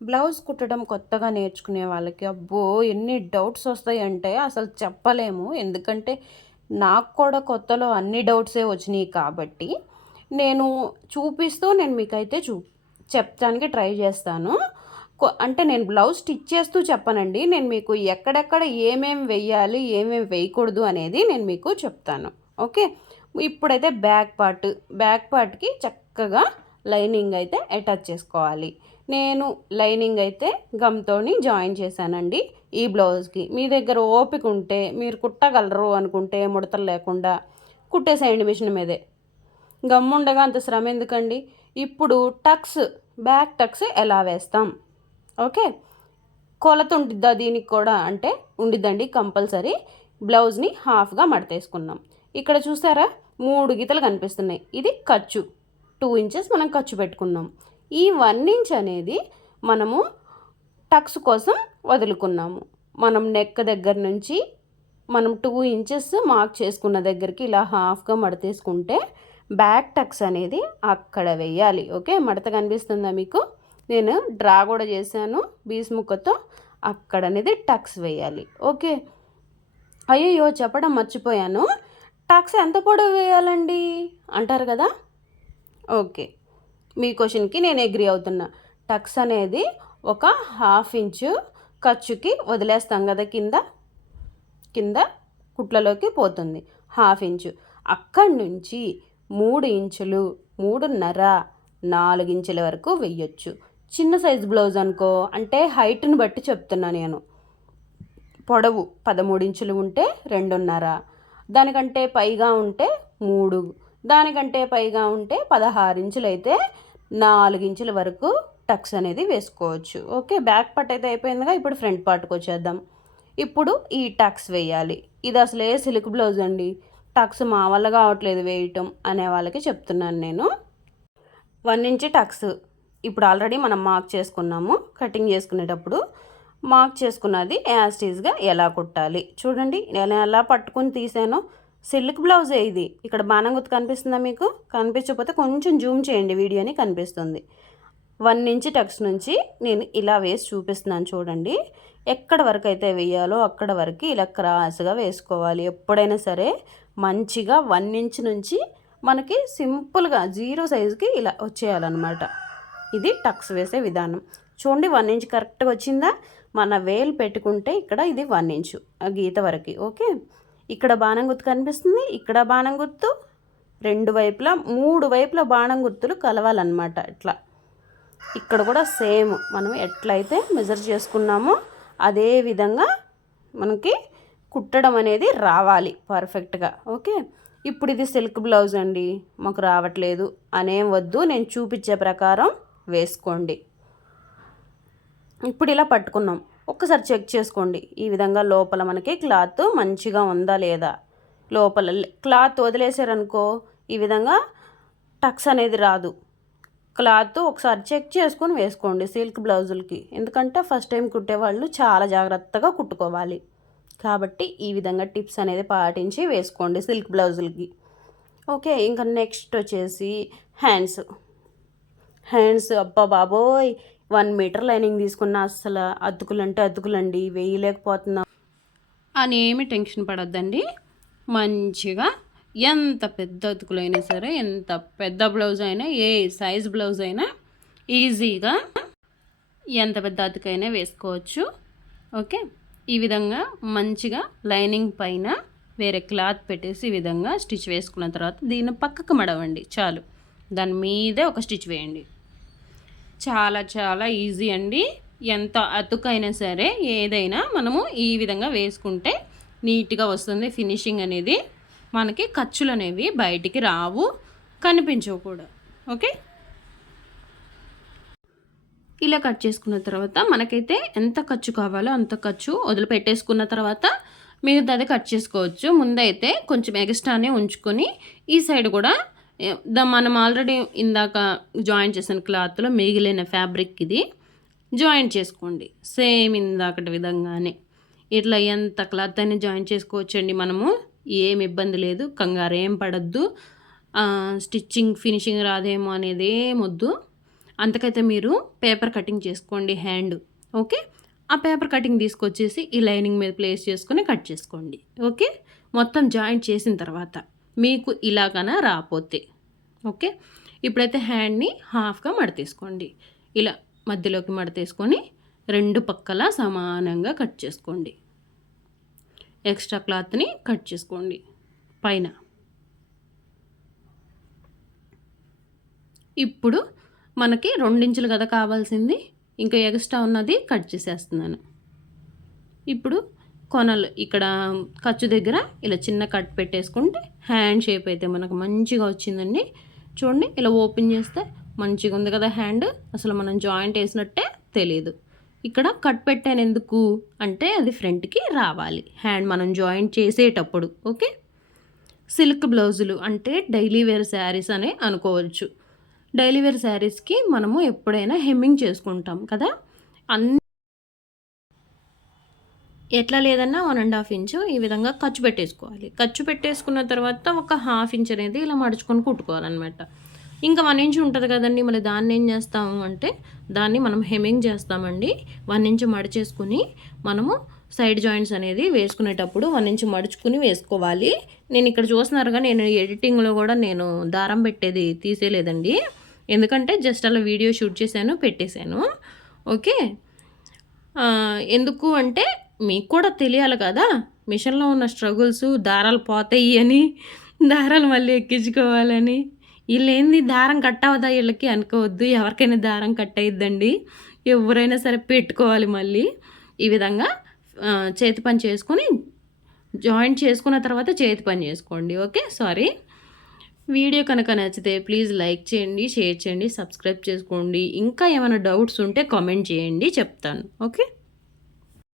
Blouse కుట్టడం కొత్తగా నేర్చుకునే వాళ్ళకి అబ్బో ఎన్ని డౌట్స్ వస్తాయంటే అసలు చెప్పలేము. ఎందుకంటే నాకు కూడా కొత్తలో అన్ని డౌట్సే వచ్చినాయి కాబట్టి నేను చూపిస్తూ నేను మీకైతే చూ చెప్పడానికి ట్రై చేస్తాను. అంటే నేను బ్లౌజ్ స్టిచ్ చేస్తూ చెప్పనండి. నేను మీకు ఎక్కడెక్కడ ఏమేమి వేయాలి ఏమేమి వేయకూడదు అనేది నేను మీకు చెప్తాను. ఓకే? ఇప్పుడైతే బ్యాక్ పార్ట్ బ్యాక్ పార్ట్కి చక్కగా లైనింగ్ అయితే అటాచ్ చేసుకోవాలి. నేను లైనింగ్ అయితే గమ్తోని జాయిన్ చేశానండి ఈ బ్లౌజ్కి. మీ దగ్గర ఓపిక ఉంటే మీరు కుట్టగలరు అనుకుంటే ముడతలు లేకుండా కుట్టేసేయండి మిషన్ మీదే. గమ్ముండగా అంత శ్రమ ఎందుకండి? ఇప్పుడు టక్స్ బ్యాక్ టక్స్ ఎలా వేస్తాం? ఓకే? కొలత ఉండిద్దా దీనికి కూడా? అంటే ఉండిద్దండి కంపల్సరీ. బ్లౌజ్ని హాఫ్గా మడతేసుకున్నాం. ఇక్కడ చూసారా? మూడు గీతలు కనిపిస్తున్నాయి. ఇది ఖర్చు. టూ ఇంచెస్ మనం ఖర్చు పెట్టుకున్నాం. ఈ వన్ ఇంచ్ అనేది మనము టక్స్ కోసం వదులుకున్నాము. మనం నెక్ దగ్గర నుంచి మనం టూ ఇంచెస్ మార్క్ చేసుకున్న దగ్గరికి ఇలా హాఫ్గా మడతేసుకుంటే బ్యాక్ టక్స్ అనేది అక్కడ వెయ్యాలి ఓకే? మడత కనిపిస్తుందా మీకు? నేను డ్రా కూడా చేశాను. బీస్ ముక్కతో అక్కడ అనేది టక్స్ వేయాలి. ఓకే? అయ్యయ్యో చెప్పడం మర్చిపోయాను. టక్స్ ఎంత పొడవు వేయాలండి? అంటారు కదా? ఓకే. మీ క్వశ్చన్కి నేను అగ్రి అవుతున్నా. టక్స్ అనేది ఒక హాఫ్ ఇంచు ఖర్చుకి వదిలేస్తాం కదా కింద? కింద కుట్లలోకి పోతుంది. Half inch. అక్కడి నుంచి మూడు ఇంచులు మూడున్నర నాలుగు ఇంచుల వరకు వెయ్యొచ్చు. చిన్న సైజ్ బ్లౌజ్ అనుకో అంటే హైట్ని బట్టి చెప్తున్నా నేను. పొడవు పదమూడు ఇంచులు ఉంటే రెండున్నర. దానికంటే పైగా ఉంటే మూడు. దానికంటే పైగా ఉంటే పదహారు ఇంచులు అయితే నాలుగు ఇంచుల వరకు టక్స్ అనేది వేసుకోవచ్చు. ఓకే బ్యాక్ పార్ట్ అయితే అయిపోయిందిగా ఇప్పుడు ఫ్రంట్ పార్ట్కి వచ్చేద్దాం. ఇప్పుడు ఈ టక్స్ వేయాలి. ఇది అసలే సిల్క్ బ్లౌజ్ అండి. టక్స్ మా వల్ల కావట్లేదు వేయటం అనే వాళ్ళకి చెప్తున్నాను నేను. One inch tucks. ఇప్పుడు ఆల్రెడీ మనం మార్క్ చేసుకున్నాము కటింగ్ చేసుకునేటప్పుడు మార్క్ చేసుకున్నది యాస్టీజ్గా ఎలా కుట్టాలి. చూడండి నేను ఎలా పట్టుకుని తీసానో సిల్క్ బ్లౌజే ఇది. ఇక్కడ బాణం గుర్తు కనిపిస్తుందా మీకు? కనిపించకపోతే కొంచెం జూమ్ చేయండి వీడియోని కనిపిస్తుంది. వన్ ఇంచ్ టక్స్ నుంచి నేను ఇలా వేసి చూపిస్తున్నాను చూడండి. ఎక్కడ వరకు అయితే వేయాలో అక్కడ వరకు ఇలా క్రాస్గా వేసుకోవాలి. ఎప్పుడైనా సరే మంచిగా వన్ ఇంచ్ నుంచి మనకి సింపుల్గా జీరో సైజుకి ఇలా వచ్చేయాలన్నమాట. ఇది టక్స్ వేసే విధానం. చూడండి వన్ ఇంచ్ కరెక్ట్గా వచ్చిందా? మన వేలు పెట్టుకుంటే ఇక్కడ ఇది వన్ ఇంచు ఆ గీత వరకు ఓకే? ఇక్కడ బాణం గుర్తు కనిపిస్తుంది ఇక్కడ బాణం గుర్తు రెండు వైపులా మూడు వైపుల బాణం గుర్తులు కలవాలన్నమాట ఇట్లా. ఇక్కడ కూడా సేమ్ మనం ఎట్లయితే మెజర్ చేసుకున్నామో అదే విధంగా మనకి కుట్టడం అనేది రావాలి పర్ఫెక్ట్గా ఓకే? ఇప్పుడు ఇది సిల్క్ బ్లౌజ్ అండి మాకు రావట్లేదు. అనేం వద్దు నేను చూపించే ప్రకారం వేసుకోండి. ఇప్పుడు ఇలా పట్టుకున్నాం. ఒక్కసారి చెక్ చేసుకోండి. ఈ విధంగా లోపల మనకి క్లాత్ మంచిగా ఉందా లేదా? లోపల క్లాత్ వదిలేసారనుకో ఈ విధంగా టక్స్ అనేది రాదు. క్లాత్ ఒకసారి చెక్ చేసుకొని వేసుకోండి సిల్క్ బ్లౌజులకి. ఎందుకంటే ఫస్ట్ టైం కుట్టేవాళ్ళు చాలా జాగ్రత్తగా కుట్టుకోవాలి. కాబట్టి ఈ విధంగా టిప్స్ అనేది పాటించి వేసుకోండి సిల్క్ బ్లౌజులకి. ఓకే ఇంకా నెక్స్ట్ వచ్చేసి హ్యాండ్స్. హ్యాండ్స్ అబ్బా బాబోయ్! వన్ మీటర్ లైనింగ్ తీసుకున్న అసలు అతుకులంటే అతుకులండి వేయలేకపోతున్నాం. అని ఏమి టెన్షన్ పడొద్దండి. మంచిగా ఎంత పెద్ద అతుకులైనా సరే ఎంత పెద్ద బ్లౌజ్ అయినా ఏ సైజ్ బ్లౌజ్ అయినా ఈజీగా ఎంత పెద్ద అతుకైనా వేసుకోవచ్చు. ఓకే? ఈ విధంగా మంచిగా లైనింగ్ పైన వేరే క్లాత్ పెట్టేసి ఈ విధంగా స్టిచ్ వేసుకున్న తర్వాత దీన్ని పక్కకు మడవండి చాలు. దాని మీదే ఒక స్టిచ్ వేయండి. చాలా చాలా ఈజీ అండి. ఎంత అతుకైనా సరే ఏదైనా మనము ఈ విధంగా వేసుకుంటే నీట్గా వస్తుంది ఫినిషింగ్ అనేది. మనకి ఖర్చులు అనేవి బయటికి రావు కనిపించవు కూడా. ఓకే? ఇలా కట్ చేసుకున్న తర్వాత మనకైతే ఎంత ఖర్చు కావాలో అంత ఖర్చు వదిలిపెట్టేసుకున్న తర్వాత మిగతాది కట్ చేసుకోవచ్చు. ముందైతే కొంచెం ఎగస్ట్రానే ఉంచుకొని ఈ సైడ్ కూడా మనం ఆల్రెడీ ఇందాక జాయిన్ చేసిన క్లాత్లో మిగిలిన ఫ్యాబ్రిక్ ఇది. జాయిన్ చేసుకోండి. సేమ్ ఇందాకటి విధంగానే. ఇట్లా ఎంత క్లాత్ అయినా జాయిన్ చేసుకోవచ్చండి మనము. ఏం ఇబ్బంది లేదు. కంగారు ఏం పడద్దు స్టిచ్చింగ్ ఫినిషింగ్ రాదేమో అనేది ఏం వద్దు అంతకైతే మీరు పేపర్ కటింగ్ చేసుకోండి హ్యాండ్. ఓకే? ఆ పేపర్ కటింగ్ తీసుకొచ్చేసి ఈ లైనింగ్ మీద ప్లేస్ చేసుకొని కట్ చేసుకోండి. ఓకే? మొత్తం జాయింట్ చేసిన తర్వాత. మీకు ఇలాగన రాపోతే. ఓకే? ఇప్పుడైతే హ్యాండ్ని హాఫ్గా మడతీసుకోండి ఇలా మధ్యలోకి మడతేసుకొని రెండు పక్కల సమానంగా కట్ చేసుకోండి. ఎక్స్ట్రా క్లాత్ని కట్ చేసుకోండి. పైన. ఇప్పుడు మనకి రెండించులు కదా కావాల్సింది. ఇంకా ఎక్స్ట్రా ఉన్నది కట్ చేసేస్తున్నాను. ఇప్పుడు కొనలు ఇక్కడ ఖర్చు దగ్గర ఇలా చిన్న కట్ పెట్టేసుకుంటే హ్యాండ్ షేప్ అయితే మనకు మంచిగా వచ్చిందండి. చూడండి ఇలా ఓపెన్ చేస్తే మంచిగా ఉంది కదా హ్యాండ్. అసలు మనం జాయింట్ వేసినట్టే తెలియదు ఇక్కడ కట్ పెట్టాను ఎందుకు అంటే అది ఫ్రంట్కి రావాలి. హ్యాండ్ మనం జాయింట్ చేసేటప్పుడు ఓకే? సిల్క్ బ్లౌజులు అంటే డైలీ వేర్ శారీస్ అని అనుకోవచ్చు. డైలీ వేర్ శారీస్కి మనము ఎప్పుడైనా హెమ్మింగ్ చేసుకుంటాం కదా? అన్ని ఎట్లా లేదన్నా వన్ అండ్ హాఫ్ ఇంచు ఈ విధంగా ఖర్చు పెట్టేసుకోవాలి. ఖర్చు పెట్టేసుకున్న తర్వాత ఒక హాఫ్ ఇంచ్ అనేది ఇలా మడుచుకొని కుట్టుకోవాలన్నమాట. ఇంకా వన్ ఇంచ్ ఉంటుంది కదండి మళ్ళీ దాన్ని ఏం చేస్తాము అంటే దాన్ని మనం హెమ్మింగ్ చేస్తామండి. వన్ ఇంచ్ మడిచేసుకుని మనము సైడ్ జాయింట్స్ అనేది వేసుకునేటప్పుడు వన్ ఇంచ్ మడుచుకుని వేసుకోవాలి. నేను ఇక్కడ చూస్తున్నారుగా నేను ఎడిటింగ్లో కూడా నేను దారం పెట్టేది తీసేయలేదండి. ఎందుకంటే జస్ట్ అలా వీడియో షూట్ చేశాను పెట్టేశాను. ఓకే? ఎందుకు అంటే మీకు కూడా తెలియాలి కదా? మిషన్లో ఉన్న స్ట్రగుల్స్ దారాలు పోతాయి అని దారాలు మళ్ళీ ఎక్కించుకోవాలని. వీళ్ళేంది దారం కట్ వీళ్ళకి అనుకోవద్దు. ఎవరికైనా దారం కట్టయిద్దండి. ఎవరైనా సరే పెట్టుకోవాలి మళ్ళీ. ఈ విధంగా చేతి పని చేసుకొని జాయింట్ చేసుకున్న తర్వాత చేతి పని చేసుకోండి. ఓకే? సారీ. వీడియో కనుక నచ్చితే ప్లీజ్ లైక్ చేయండి షేర్ చేయండి సబ్స్క్రైబ్ చేసుకోండి. ఇంకా ఏమైనా డౌట్స్ ఉంటే కామెంట్ చేయండి చెప్తాను. ఓకే?